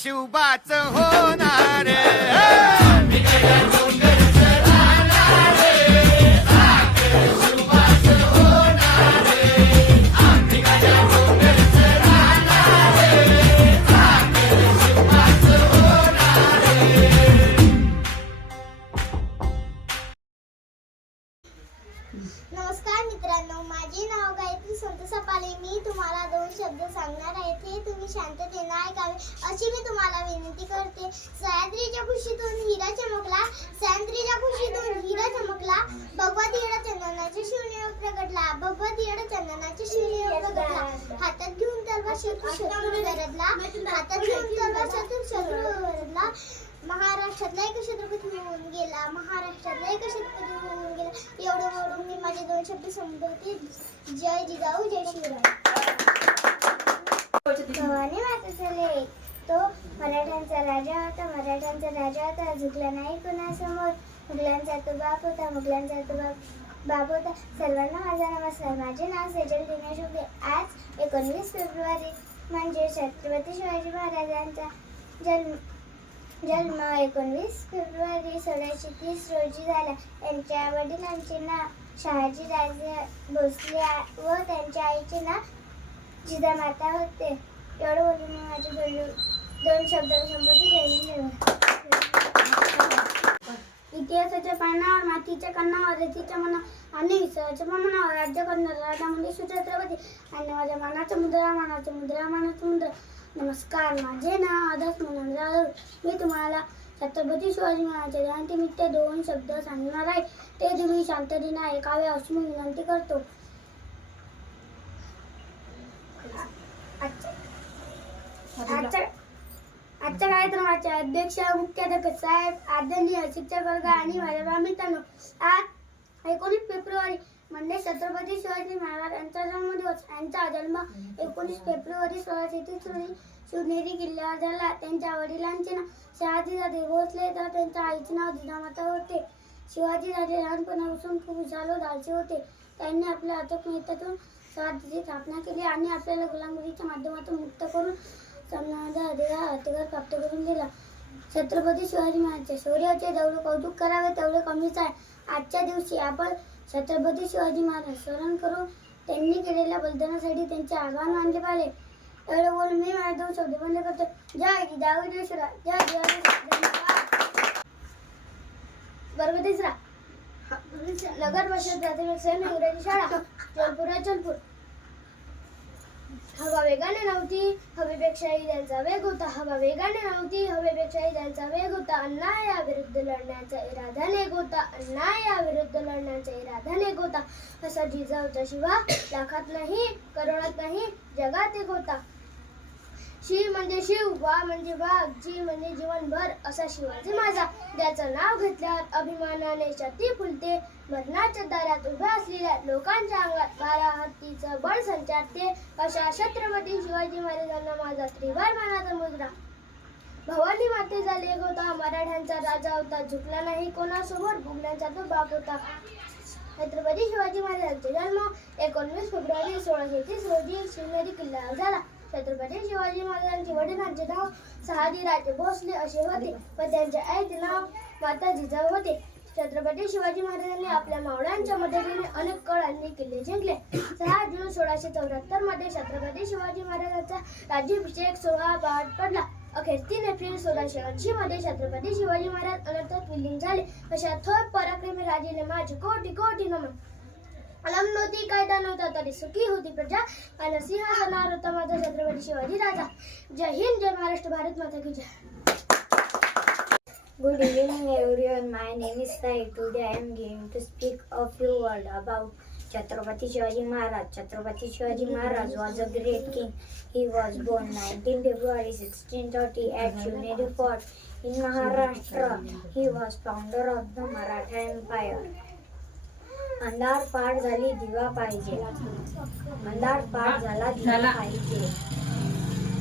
शुभाच होणार. नमस्कार मित्रांनो, माझे नाव गायत्री संतोष पाले. मी तुम्हाला दोन शब्द सांगणार आहे, ते तुम्ही शांततेने ऐकावे अशी मी तुम्हाला विनंती करते. सह्याद्रीच्या कुशीतून हिरा चमकला, सह्याद्रीच्या कुशीतून हिरा चमकला, भगवत येडा चंदनाच्या शिवनेवर प्रगटला, भगवत येडा चंदनाच्या शिवनेवर प्रगटला. हातात घेऊन तलवार शत्रू गरजला, हातात घेऊन तलवार शत्रू गरजला. महाराष्ट्रातला एक छत्रपती होऊन गेला, महाराष्ट्रातला एक छत्रपती होऊन गेला. एवढं बोलून मी माझे दोन शब्द संपवते. जय जिजाऊ, जय शिवराय. भवानी मातेचा लेक. तो मराठ्यांचा राजा होता, मराठ्यांचा राजा होता, झुकला नाही कोणासमोर. मुघलांचा तो बाप होता, मुघलांचा तो बाप होता. सर्वांना माझा नमस्कार. माझे नाव सेजल दिनेश उभे. आज 19 फेब्रुवारी म्हणजे छत्रपती शिवाजी महाराजांचा जन्म 19 फेब्रुवारी 1630 रोजी झाला. त्यांच्या वडिलांचे नाव शहाजी राजे भोसले व त्यांच्या आईचे नाव जिजामाता होते. एवढं बोलून मी माझे दोन शब्द संबोधित. इतिहासाच्या पानावर, मातीच्या कन्नावर, रतीच्या मनावर आणि विसराच्या मनावर राज्य करणारा राजा म्हणजे छत्रपती आणि माझ्या मनाचा मुद्रा, मनाचा मुद्रा, मनाचा मुद्रा. नमस्कार, माझे नाव आदर्श मनोहर जाधव. मी तुम्हाला छत्रपती शिवाजी महाराजांच्या जयंतीनिमित्त दोन शब्द सांगणार आहे, ते तुम्ही शांततेने ऐकावे अशी मी विनंती करतो. आजच्या कार्यक्रमाचे अध्यक्ष, मुख्याध्यापक साहेब, आदरणीय शिक्षक वर्ग आणि माझ्या मित्रांनो, आज 19 फेब्रुवारी म्हणजे छत्रपती शिवाजी महाराज यांचा जन्मदिवस. यांचा जन्म 19 फेब्रुवारी 1630 रोजी शिवनेरी किल्ल्यावर झाला. त्यांच्या वडिलांचे नाव शहाजी राजे भोसले तर त्यांच्या आईचे नाव जिजामाता होते. शिवाजी राजे लहानपणापासून खूप हुशार व धाडसी होते. त्यांनी आपल्या अथक मेहनतीतून स्वराज्याची स्थापना केली आणि आपल्याला गुलामगिरीच्या माध्यमातून मुक्त करून समाजाचा अधिकार प्राप्त करून दिला. छत्रपती शिवाजी महाराजांच्या शौर्याचे जेवढे कौतुक करावे तेवढे कमीच आहे. आजच्या दिवशी आपण छत्रपती शिवाजी महाराज स्मरण करून त्यांनी केलेल्या बलिदानासाठी त्यांचे आभार मानले पाहिजे. एवढं बोलून मी माझे दोन शब्द बंद करतो. जय जिजाऊ, जय शिवराय. जय जिजाऊ. वर्ग तिसरा. नगर परिषद प्राथमिक सेमी इंग्रजी शाळा, जलपूर. हवा वेगाने नव्हती, हवेपेक्षाही त्यांचा वेग होता. हवा वेगाने नव्हती, हवेपेक्षाही त्यांचा वेग होता. अन्यायाविरुद्ध लढण्याचा इरादा नेक होता. अन्यायाविरुद्ध लढण्याचा इरादा नेक होता. असा जिजाऊचा शिवा लाखात नाही, करोडात नाही, जगात एक होता. शी म्हणजे शिव, वा म्हणजे वाघ, जी म्हणजे जीवनभर असा शिवाजी माझा. ज्याचं नाव घेतल्यावर अभिमानाने छाती फुलते. मरणाच्या दारात उभ्या असलेल्या लोकांच्या अंगात 12 हत्तीचं बळ संचारते. अशा छत्रपती शिवाजी महाराजांना माझा त्रिवार मानाचा मुद्रा. भवानी मातेचा लेक होता, मराठ्यांचा राजा होता, झुकला नाही कोणासमोर, मुघलांचा तो बाप होता. छत्रपती शिवाजी महाराजांचा जन्म 19 फेब्रुवारी 1630 रोजी शिवनेरी किल्ल्यावर झाला. छत्रपती शिवाजी महाराजांचे वडिलांचे नाव शहाजी राजे भोसले असे होते व त्यांच्या आईचे नाव माता जिजाऊ होते. छत्रपती शिवाजी महाराजांनी आपल्या मावळ्यांच्या मदतीने अनेक कळांनी किल्ले जिंकले. 6 जून 1674 मध्ये छत्रपती शिवाजी महाराजांचा राज्याभिषेक सोहळा पार पडला. अखेर 3 एप्रिल 1680 मध्ये छत्रपती शिवाजी महाराज अनंतात विलीन झाले. अशा थोर पराक्रमी राजेने माझे कोटी कोटी नमन. अलम नव्हती, कायदा नव्हता, तरी सुखी होती प्रजा आणि सिंहासनावर होता माझा छत्रपती शिवाजी राजा. जय हिंद, जय महाराष्ट्र, भारत माता की जय. Good evening everyone, my name is Sai. Today I am going to speak a few words about Chhatrapati Shivaji Maharaj. Chhatrapati Shivaji Maharaj was a great king. He was born 19 February 1630 at Shivneri Fort in Maharashtra. He was founder of the Maratha Empire. अंधार पार झाली दिवा पाहिजे. अंधार पार झाला दिवा पाहिजे.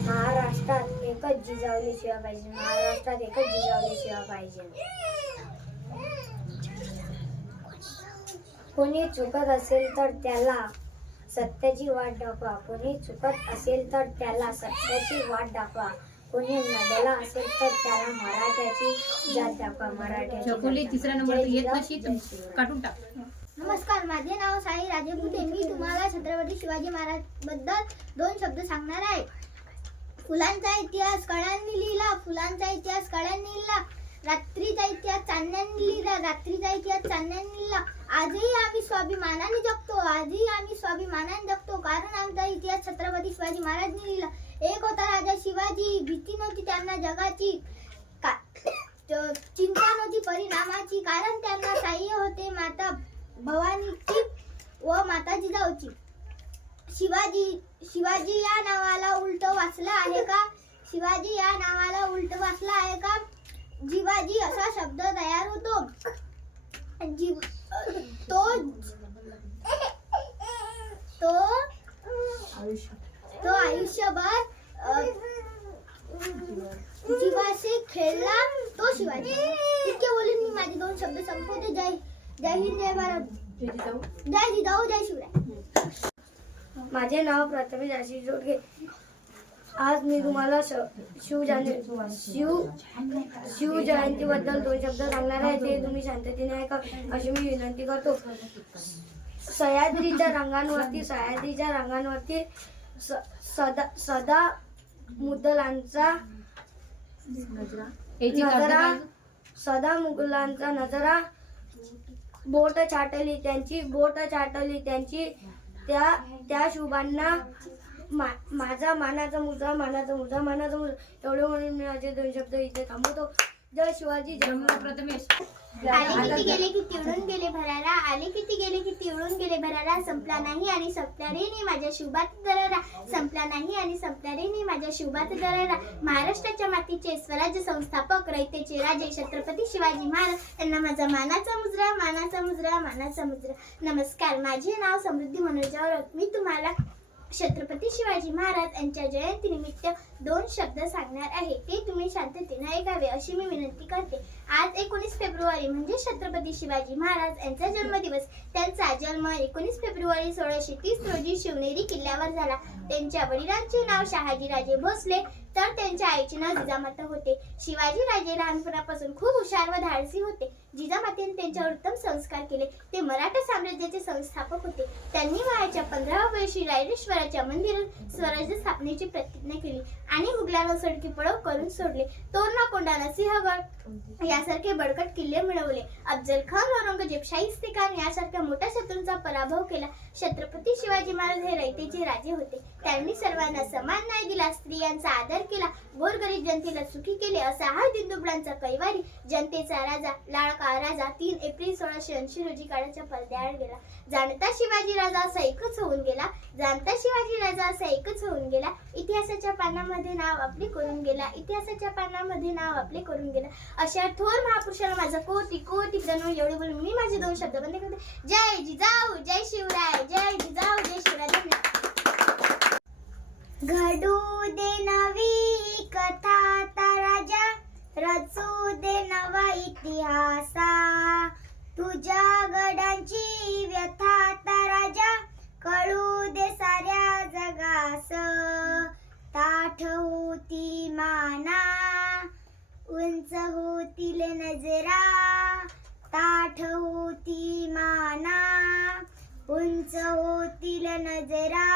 महाराष्ट्रात एकच जिजाऊली शिवा पाहिजे. महाराष्ट्रात एकच जिजाऊली शिवा पाहिजे. कोणी चुकत असेल तर त्याला सत्याची वाट दाखवा. कोणी चुकत असेल तर त्याला सत्याची वाट दाखवा. कोणी नद्याला असेल तर त्याला मराठ्याची जात दाखवा. मराठ्याची चकुली तिसरा नंबर येत नशी काढून टाक. नमस्कार, माझे नाव साई राजेपुते. मी तुम्हाला छत्रपती शिवाजी महाराज बद्दल 2 शब्द सांगणार आहे. फुलांचा इतिहास कळ्यांनी लिहिला, फुलांचा इतिहास कळ्यांनी लिहिला. रात्रीचा इतिहास चांदण्यांनी लिहिला, रात्रीचा इतिहास चांदण्यांनी लिहिला. आजही आम्ही स्वाभिमानाने जगतो, आजही आम्ही स्वाभिमानाने जगतो, कारण आमचा इतिहास छत्रपती शिवाजी महाराजांनी लिहिला. एक होता राजा शिवाजी, भीती नव्हती त्यांना जगाची, चिंता नव्हती परिणामाची, कारण त्यांना सहाय्य होते माता भवानीची व माता जिजाऊची. शिवाजी या नावाला उलट वाचलं आहे का? शिवाजी या नावाला उलट वाचलं आहे का? जिवाजी असा शब्द तयार होतो. तो आयुष्यभर जीवाशी खेळला तो शिवाजी. इतके बोलून मी माझे 2 शब्द संपवते. जय हिंद, जय भारत, जय जिजाऊ, जय शिवराय. माझे नाव प्रथमेश आशिष जोडगे. आज मी तुम्हाला शिव जयंतीबद्दल 2 शब्द सांगणार आहे. ते तुम्ही शांततेने ऐका अशी मी विनंती करतो. सह्याद्रीच्या रंगांवरती सदा मुघलांचा नजरा बोट छाटली त्यांची त्या शुभांना माझा मानाचा मुजरा एवढे म्हणून मी माझे 2 शब्द इथे थांबवतो. जय शिवाजी, जय प्रथमेश. आले किती गेले की तिवळून गेले भरारा, आले किती गेले की तिवळून गेले भरारा. संपला नाही आणि संपला रे नाही माझ्या शिवबात दरारा, संपला नाही आणि संपला रे नाही माझ्या शिवबात दरारा. महाराष्ट्राच्या मातीचे स्वराज्य संस्थापक रयतेचे राजे छत्रपती शिवाजी महाराज यांना माझा मानाचा मुजरा. नमस्कार, माझे नाव समृद्धी मनोज औरत. मी तुम्हाला छत्रपती शिवाजी महाराज यांच्या जयंतीनिमित्त 2 शब्द सांगणार आहे. ते तुम्ही शांततेने ऐकावे अशी मी विनंती करते. आज 19 फेब्रुवारी म्हणजे छत्रपती शिवाजी महाराज यांचा जन्मदिवस. त्यांचा जन्म 19 फेब्रुवारी 1630 रोजी शिवनेरी किल्ल्यावर झाला. त्यांच्या वडिलांचे नाव शहाजीराजे भोसले तर त्यांच्या आईचे नाव जिजामाता होते. शिवाजी राजे लहानपणापासून खूप हुशार व धाडसी होते. जिजामातेने त्यांच्यावर उत्तम संस्कार केले. ते मराठा साम्राज्याचे संस्थापक होते. त्यांनी वयाच्या 15व्या वर्षी रायरेश्वराच्या मंदिरात स्वराज्य स्थापनेची प्रतिज्ञा केली आणि मुघलांना सडकी पळव करून सोडले. तोरणा, कोंढाणा, सिंहगड यासारखे बळकट किल्ले मिळवले. अफजल खान, औरंगजेब, शाहिस्ते खान यासारख्या मोठ्या शत्रूंचा पराभव केला. छत्रपती शिवाजी महाराज हे रयतेचे राजे होते. त्यांनी सर्वांना समान न्याय दिला, स्त्रियांचा आदर केला, गोरगरीब जनतेला सुखी केले. असा हा दिंडुबळांचा कैवारी जनतेचा राजा, लाडका राजा 3 एप्रिल 1680 रोजी काळाच्या पडद्याआड गेला. जाणता शिवाजी राजा असा एकच होऊन गेला. इतिहासाच्या पानामध्ये नाव आपले करून गेला. अशा थोर महापुरुषाला माझा कोटी प्रणव. एवढे बोलून मी माझे 2 शब्द बंद करते. जय जिजाऊ, जय शिवराय, जय जिजाऊ, जय शिवराय. घडू दे नवी कथा ता राजा, रचू दे नवा इतिहासा. तुझ्या गडांची व्यथा ता राजा, कळू दे साऱ्या जगास. ताठ होती माना, उंच होतील नजरा. ताठ होती माना, उंच होतील नजरा.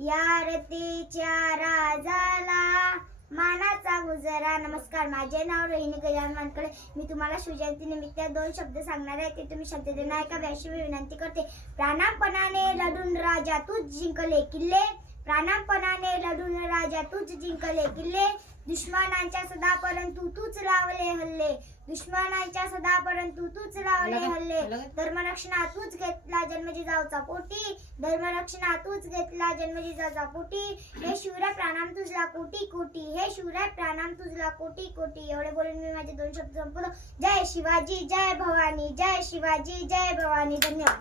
यारतेच्या राजाला मानाचा गुजरा. नमस्कार, माझे नाव रोहिणी गजानन वानकडे. मी तुम्हाला शिवजयंती निमित्त 2 शब्द सांगणार आहे. ते तुम्ही शांततेने ऐकावे अशी मी विनंती करते. प्राणापणाने लढून राजा तूच जिंकले किल्ले, प्राणापणाने लढून राजा तूच जिंकले किल्ले. दुश्मनांच्या सदा परंतु तूच लावले हल्ले, दुश्मनांच्या सदा परंतु तूच लावले हल्ले. धर्मरक्षणा तूच घेतला जन्मजिजाऊचा पोटी, धर्मरक्षणा तूच घेतला जन्मजिजाऊचा पोटी. हे शिवराय प्राणाम तुझला कोटी कोटी, हे शिवराय प्राणाम तुझला कोटी कोटी. एवढे बोलून मी माझे 2 शब्द संपवतो. जय शिवाजी, जय भवानी, जय शिवाजी, जय भवानी. धन्यवाद.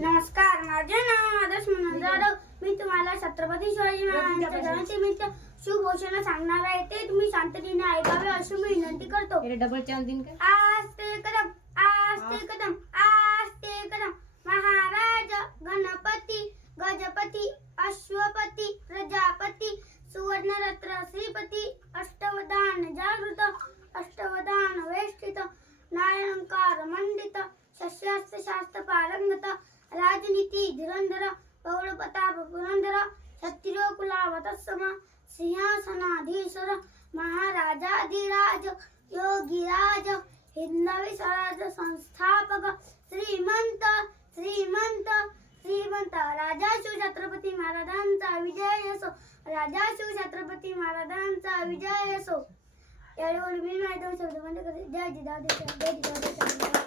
नमस्कार, माझे नाव आदर्श मनोज जाधव. मी तुम्हाला छत्रपती शिवाजी महाराजांच्या जयंतीनिमित्त शुभघोषणा सांगणार आहे. ते तुम्ही शांततेने ऐकावे अशी मी विनंती करतो. डबल चान्स दिन काय? आस्ते कदम, आस्ते कदम, आस्ते कदम. महाराज गणपती, गजपती, अश्वपती, प्रजापती, सुवर्ण राजनीती धुरंधर प्रौढ प्रताप पुरंदर क्षत्रिय कुलावतस्सम सिंहासनाधीश्वर महाराजाधिराज योगीराज हिंदवी स्वराज्य संस्थापक श्रीमंत श्रीमंत श्रीमंत राजाशिव छत्रपती महाराजांचा विजय असो राजाशिव छत्रपती महाराजांचा विजय असो. यावेळी मी माहिती शब्द बंद करते. जय जिजाऊ जय